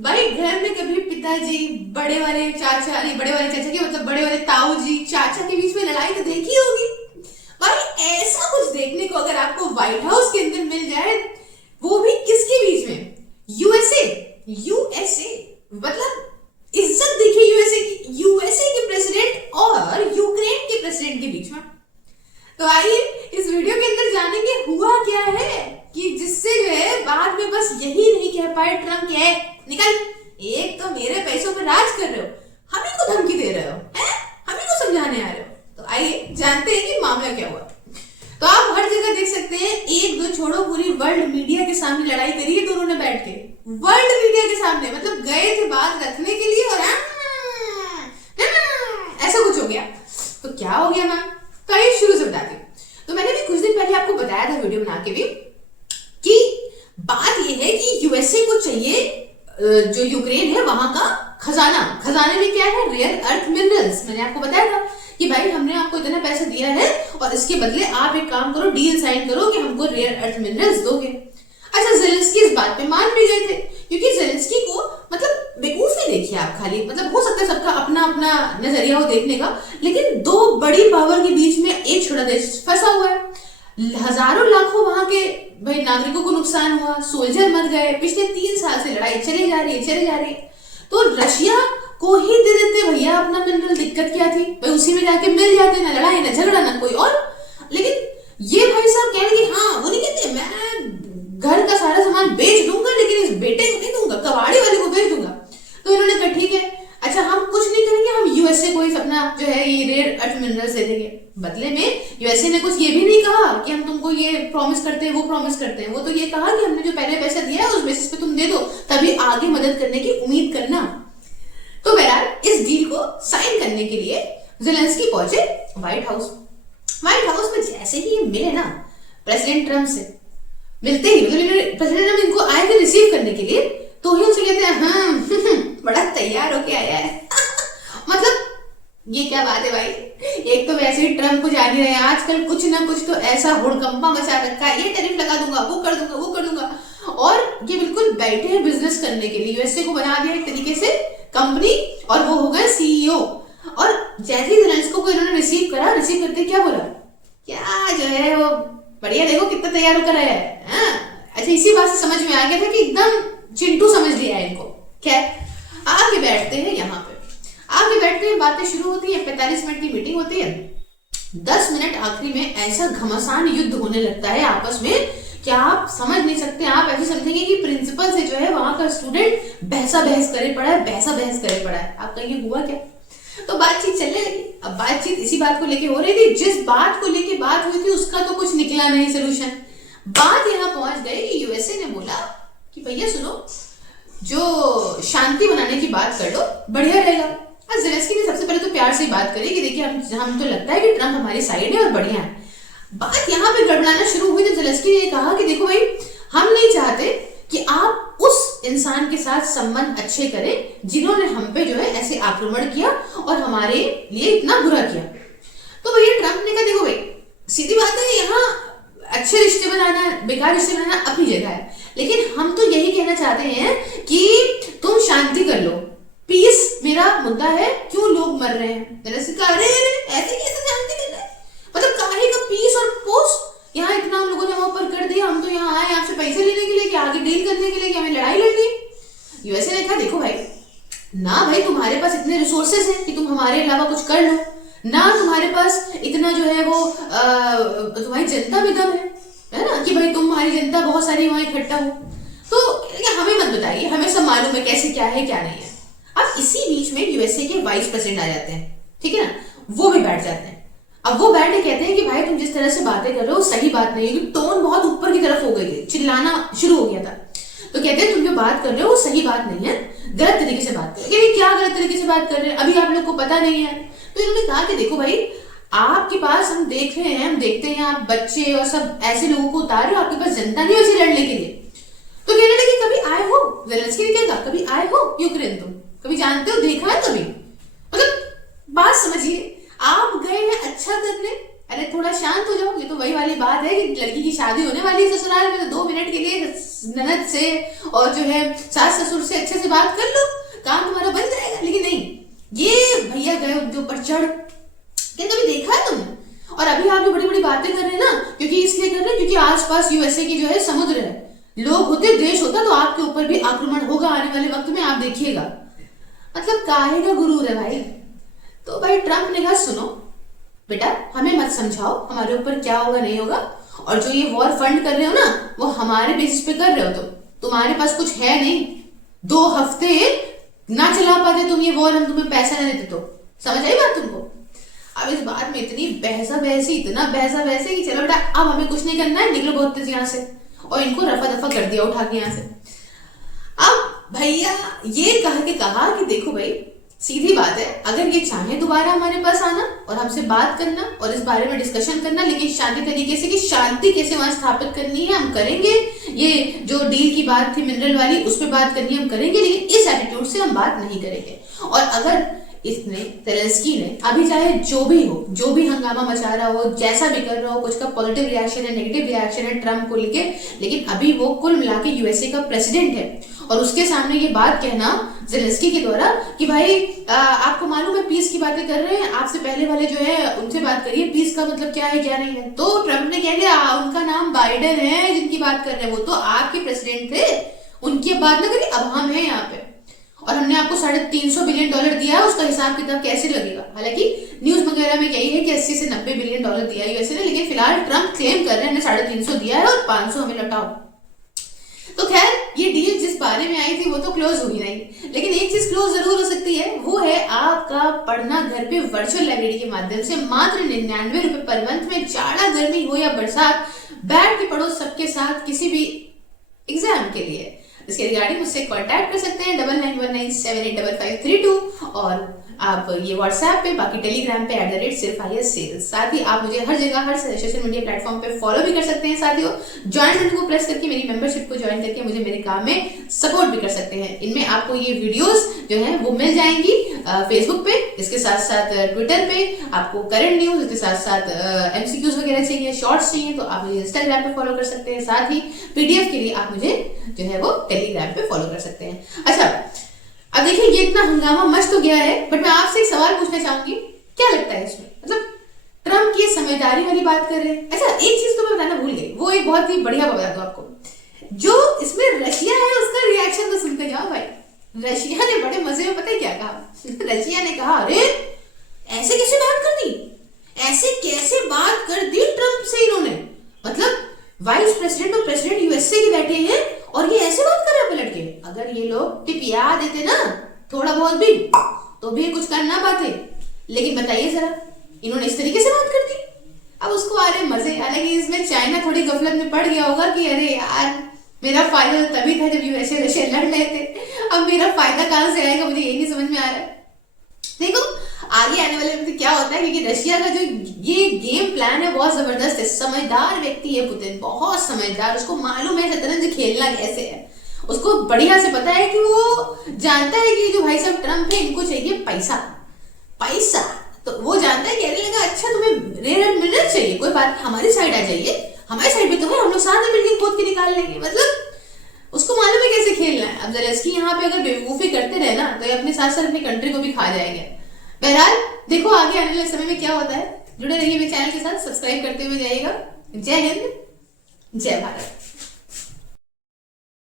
भाई घर में कभी पिताजी बड़े वाले चाचा नहीं, बड़े वाले चाचा के मतलब बड़े वाले ताऊ जी चाचा के बीच में लड़ाई तो देखी होगी। भाई ऐसा कुछ देखने को अगर आपको व्हाइट हाउस के अंदर मिल जाए, वो भी किसके बीच में? यूएसए। यूएसए मतलब इज्जत देखिए यूएसए की, यूएसए के प्रेसिडेंट और यूक्रेन के प्रेसिडेंट के बीच में। तो आइए इस वीडियो के अंदर जानेंगे हुआ क्या है कि जिससे जो है बाद में बस यही नहीं कह पाए ट्रम्प क्या है, निकल, एक तो मेरे पैसों पर राज कर रहे हो, हम ही को धमकी दे रहे हो, हैं? हम ही को समझाने आ रहे हो। तो आइए जानते हैं कि मामला क्या हुआ। तो आप हर जगह देख सकते हैं, एक दो छोड़ो, पूरी वर्ल्ड मीडिया के सामने लड़ाई करी है दोनों ने बैठ के, वर्ल्ड मीडिया के सामने, मतलब गए थे बात रखने के लिए और ऐसा कुछ हो गया। तो क्या हो गया मैम? तो आइए शुरू से बताती हूँ। तो मैंने भी कुछ दिन पहले आपको बताया था वीडियो बना के भी कि बात यह है कि यूएसए को चाहिए जो यूक्रेन है वहां का खजाना। खजाने में क्या है? Rare earth minerals. मैंने आपको बताया था कि भाई हमने आपको इतना पैसा दिया है और इसके बदले आप एक काम करो, डील साइन करो कि हमको रेयर अर्थ मिनरल्स दोगे। अच्छा, जेलेंस्की इस बात पे मान भी गए थे क्योंकि जेलेंस्की को मतलब बेवकूफ नहीं देखिए आप, खाली मतलब हो सकता है सबका अपना अपना नजरिया हो देखने का, लेकिन दो बड़ी पावर के बीच में एक छोटा देश फंसा हुआ है। हजारों लाखों वहां के भाई नागरिकों को नुकसान हुआ, सोल्जर मर गए, पिछले 3 साल से लड़ाई चली जा रही है। तो रशिया को ही दे देते भैया अपना मिनरल, दिक्कत क्या थी भाई, उसी में जाके मिल जाते, ना लड़ाई ना झगड़ा ना कोई और। लेकिन ये भाई साहब कह रहे हाँ, वो नहीं कहते मैं घर का सारा सामान बेच दूंगा लेकिन इस बेटे को नहीं दूंगा, कबाड़ी वाले को बेच दूंगा। तो इन्होंने कहा ठीक है, अच्छा हम कुछ नहीं करेंगे, हम यूएसए को ही अपना जो है ये रेयर अर्थ मिनरल्स दे देंगे। बदले में यूएसए ने कुछ ये भी नहीं कहा कि हम तुमको ये प्रॉमिस करते हैं वो प्रॉमिस करते हैं, वो तो ये कहा कि हमने जो पहले पैसा दिया है उस बेसिस पे तुम दे दो, तभी आगे मदद करने की उम्मीद करना। तो बहरहाल इस डील को साइन करने के लिए जेलेंस्की पहुंचे व्हाइट हाउस। व्हाइट हाउस में जैसे ही ये मिले ना प्रेसिडेंट ट्रम्प से, मिलते ही मतलब प्रेसिडेंट ट्रम्प इनको आए थे रिसीव करने के लिए, तो ही उनसे कहते हैं हाँ बड़ा तैयार होके आया है मतलब ये क्या बात है भाई, एक तो वैसे ही ट्रम्प को जान ही रहे हैं आजकल कुछ ना कुछ तो ऐसा हुड़कंपा मचा रखा है, ये टैरिफ लगा दूंगा, वो कर दूंगा, वो कर दूंगा, और ये बिल्कुल बैठे हैं बिजनेस करने के लिए। यूएसए को बना दिया एक तरीके से कंपनी और वो हो गए सीईओ। और जैसे ही जेलेंस्की को इन्होंने रिसीव करा, रिसीव करते क्या बोला, क्या जो है वो बढ़िया, देखो कितना तैयार होकर आया है। अच्छा, इसी बात से समझ में आ गया था कि एकदम चिंटू समझ लिया है इनको। खैर आगे बैठते हैं, यहाँ पे आगे बैठते हैं, बातें शुरू होती है, 45 मिनट की मीटिंग होती है। 10 मिनट आखिरी में ऐसा घमासान युद्ध होने लगता है आपस में कि आप समझ नहीं सकते। आप ऐसे समझेंगे कि प्रिंसिपल से जो है वहां का स्टूडेंट बहस करे पड़ा है। आप कहेंगे हुआ क्या? तो बातचीत चलने लगी। अब बातचीत इसी बात को लेके हो रही थी, जिस बात को लेके बात हुई थी उसका तो कुछ निकला नहीं सोल्यूशन। बात यहाँ पहुंच गई कि यूएसए ने बोला कि भैया सुनो, जो शांति बनाने की बात कर लो बढ़िया रहेगा। जेलेंस्की ने सबसे पहले तो प्यार से बात करी कि देखिए हम तो लगता है कि ट्रम्प हमारी साइड है और बढ़िया है। बात यहाँ पे गड़बड़ाना शुरू हुई तो जेलेंस्की ने कहा कि देखो भाई, हम नहीं चाहते कि आप उस इंसान के साथ संबंध अच्छे करें जिन्होंने हम पे जो है ऐसे आक्रमण किया और हमारे लिए इतना बुरा किया। तो भैया ट्रम्प ने कहा देखो भाई, सीधी बात है, यहाँ अच्छे रिश्ते बनाना बेकार रिश्ते बनाना अपनी जगह है, लेकिन हम तो यही कहना चाहते हैं कि तुम शांति कर लो, पीस मेरा मुद्दा है, क्यों लोग मर रहे हैं। अरे ऐसे कैसे शांति कर रहे हैं, मतलब काहे का पीस और पोस, यहाँ इतना हम लोगों ने वहां पर कर दिया, हम तो यहाँ आए आपसे पैसे लेने के लिए कि आगे डील करने के लिए कि हमें लड़ाई लड़नी। यूएसए ने कहा देखो भाई, ना भाई तुम्हारे पास इतने रिसोर्सेस हैं कि तुम हमारे अलावा कुछ कर लो, ना तुम्हारे पास इतना जो है वो तुम्हारी जनता में दम है ना कि भाई तुम्हारी जनता बहुत सारी वहां इकट्ठा हो, तो हमें मत बताइए, हमें सब मालूम है कैसे क्या है क्या नहीं है। अब इसी बीच में यूएसए के वाइस प्रेसिडेंट आ जाते हैं, ठीक है ना, वो भी बैठ जाते हैं। अब वो बैठ के कहते हैं कि भाई तुम जिस तरह से बातें कर रहे हो सही बात नहीं है, टोन बहुत ऊपर की तरफ हो गई थी, चिल्लाना शुरू हो गया था। तो कहते हैं तुम जो बात कर रहे हो वो सही बात नहीं है, गलत तरीके से बात कर रहे हो। क्या गलत तरीके से बात कर रहे हैं, अभी आप लोग को पता नहीं है। तो इन्होंने कहा कि देखो भाई, आपके पास हम देख रहे हैं, हम देखते हैं आप बच्चे और सब ऐसे लोगों को उतार रहे हो, आपके पास जनता नहीं वैसे लड़ने के लिए। तो कहने लगे कभी आए हो, जेलेंस्की ने क्या कहा, कभी आए हो यूक्रेन, तुम कभी जानते हो, देखा है कभी, मतलब बात समझिए, आप गए हैं अच्छा करने, अरे थोड़ा शांत हो जाओ। ये तो वही वाली बात है कि लड़की की शादी होने वाली है ससुराल में, तो 2 मिनट के लिए ननद से और जो है सास ससुर से अच्छे से बात कर लो, काम तुम्हारा बन जाएगा। लेकिन नहीं, ये भैया गए उनके ऊपर चढ़। क्या कभी देखा है तुमने? और अभी आप जो बड़ी बड़ी बातें कर रहे हैं ना, क्योंकि इसलिए कर रहे हैं क्योंकि आसपास यूएसए की जो है समुद्र है, लोग होते, देश होता, तो आपके ऊपर भी आक्रमण होगा आने वाले वक्त में, आप देखिएगा। मतलब काहे का गुरूर है भाई। तो भाई ट्रम्प ने कहा सुनो बेटा, हमें मत समझाओ हमारे ऊपर क्या होगा नहीं होगा, और जो ये वॉर फंड कर रहे हो ना, वो हमारे बेसिस पे कर रहे हो। तुम्हारे पास कुछ है नहीं, 2 हफ्ते ना चला पाते तुम ये वॉर, हम तुम्हें पैसा ना देते तो। समझ आई बात तुमको? अब इस बात में इतनी बहसा बहसी, इतना बहसा बहसी कि चलो बेटा अब हमें कुछ नहीं करना है, निकलो बहुत तेज यहाँ से। और इनको रफा दफा कर दिया उठा के यहाँ से। अब भैया ये कहा कि देखो भाई सीधी बात है, अगर ये चाहे दोबारा हमारे पास आना और हमसे बात करना और इस बारे में डिस्कशन करना, लेकिन शांति तरीके से, कि शांति कैसे वहां स्थापित करनी है हम करेंगे। ये जो डील की बात थी मिनरल वाली, उस पर बात करनी हम करेंगे, लेकिन इस एटीट्यूड से हम बात नहीं करेंगे। और अगर इसने जेलेंस्की ने अभी चाहे जो भी हो, जो भी हंगामा मचा रहा हो, जैसा भी कर रहा हो, कुछ का पॉजिटिव रिएक्शन है, नेगेटिव रिएक्शन है ट्रम्प को लेके, लेकिन अभी वो कुल मिला के यूएसए का प्रेसिडेंट है। और उसके सामने ये बात कहना जेलेंस्की के द्वारा कि भाई आपको मालूम है पीस की बातें कर रहे हैं, आपसे पहले वाले जो है उनसे बात करिए, पीस का मतलब क्या है क्या नहीं है। तो ट्रम्प ने कह दिया उनका नाम बाइडेन है जिनकी बात कर रहे हैं, वो तो आपके प्रेसिडेंट थे, उनकी बात ना करिए, अब हम हैं यहाँ पे और हमने आपको $350 बिलियन दिया है, उसका हिसाब किताब कैसे लगेगा। हालांकि न्यूज वगैरह में यही है कि 80 से 90 बिलियन डॉलर दिया है यूएसए ने, लेकिन फिलहाल ट्रम्प क्लेम कर रहे हैं 350 दिया है और 500 हमें लौटाओ। तो खैर ये डील जिस बारे में आई थी वो तो क्लोज हुई नहीं, लेकिन एक चीज क्लोज जरूर हो सकती है, वो है आपका पढ़ना घर पे वर्चुअल लाइब्रेरी के माध्यम से मात्र 99 रुपए पर मंथ में, जाड़ा गर्मी हो या बरसात, बैठ के पढ़ो सबके साथ किसी भी एग्जाम के लिए। इसके रिगार्डिंग मुझसे कांटेक्ट कर सकते हैं 9919785532 और आप ये व्हाट्सएप पे, बाकी टेलीग्राम पे @SIRFISSales। साथ ही आप मुझे हर जगह हर सोशल मीडिया प्लेटफॉर्म पे फॉलो भी कर सकते हैं। साथियों ज्वाइन बटन को प्रेस करके मेरी मेंबरशिप को ज्वाइन करके मुझे मेरे काम में सपोर्ट भी कर सकते हैं। इनमें आपको ये वीडियोस जो है वो मिल जाएंगी फेसबुक पे, इसके साथ साथ ट्विटर पे आपको करंट न्यूज, इसके साथ साथ MCQs वगैरह चाहिए, शॉर्ट्स चाहिए तो आप मुझे इंस्टाग्राम पे फॉलो कर सकते हैं। साथ ही PDF के लिए आप मुझे जो है वो टेलीग्राम पे फॉलो कर सकते हैं। अच्छा अब देखिए ये इतना हंगामा मच तो गया है, बट मैं आपसे एक सवाल पूछना चाहूंगी, क्या लगता है इसमें, मतलब ट्रम्प की समझदारी वाली बात कर रहे हैं। अच्छा एक चीज तो मैं बताना भूल गई, वो एक बहुत ही बढ़िया बता दूं आपको, जो इसमें रशिया है उसका रिएक्शन तो सुनते जाओ भाई। रशिया ने बड़े मजे में पता है क्या कहा। रशिया ने कहा अरे ऐसे कैसे बात कर दी, ऐसे कैसे बात कर दी ट्रम्प से इन्होंने, मतलब वाइस प्रेसिडेंट और प्रेसिडेंट यूएसए के बैठे हैं और ये ऐसे बात कर रहे हैं पलट के। अगर ये लोग टिपिया देते ना थोड़ा बहुत भी तो भी कुछ कर ना पाते, लेकिन बताइए जरा इन्होंने इस तरीके से बात कर दी। अब उसको आ रहे मजे, हालांकि इसमें चाइना थोड़ी गफलत में पड़ गया होगा कि अरे यार मेरा फायदा तभी था जब यूएसए रशिया लड़ रहे थे, अब मेरा फायदा कहां से आएगा मुझे यही नहीं समझ में आ रहा है। देखो आगे आने वाले में क्या होता है, क्योंकि रशिया का जो ये गेम प्लान है बहुत जबरदस्त है। समझदार व्यक्ति है पुतिन, बहुत समझदार, उसको मालूम है शतरंज खेलना कैसे है, उसको बढ़िया से पता है कि वो जानता है कि जो भाई साहब ट्रम्प है इनको चाहिए पैसा पैसा, तो वो जानता है कहने लगा अच्छा तुम्हें रेयर अर्थ मिनरल चाहिए, कोई बात नहीं हमारी साइड आ जाइए, हमारी साइड भी तो है, हम लोग साथ में मिलकर खोद के निकाल लेंगे। मतलब उसको मालूम है कैसे खेलना है। अब जेलेंस्की यहाँ पे अगर बेवकूफी करते रहे ना तो ये अपने साथ साथ अपनी कंट्री को भी खा जाएंगे। बहरहाल देखो आगे आने वाले समय में क्या होता है, जुड़े रहिए मेरे चैनल के साथ, सब्सक्राइब करते हुए जाइएगा। जय हिंद, जय भारत।